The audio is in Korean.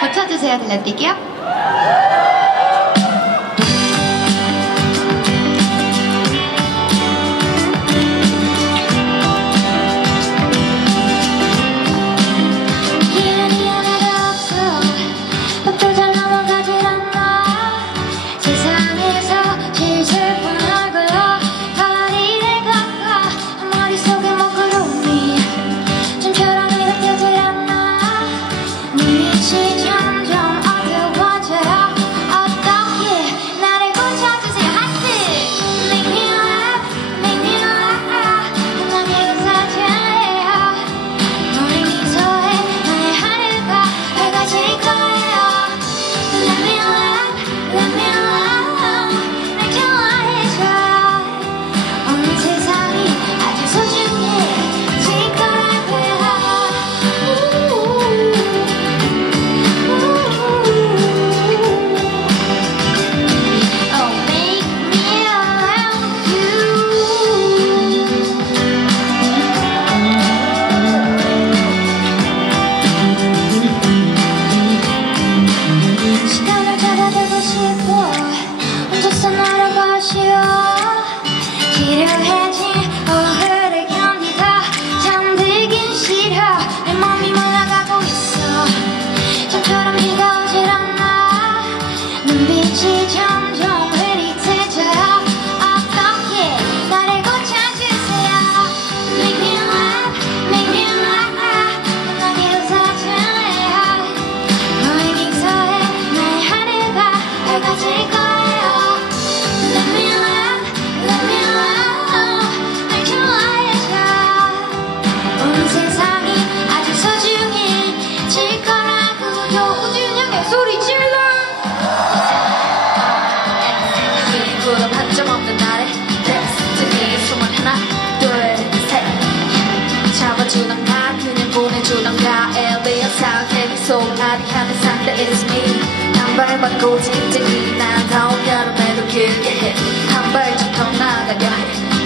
고쳐주세요. 달라뛸게요. 찾아들고 싶어 보내주던가 그냥 보내주던가. LBS out 내 미소아리하는 상대 is me. 한발 받고 지키지 난다운 여름에도 길게 해한발 좀더 나가려 해.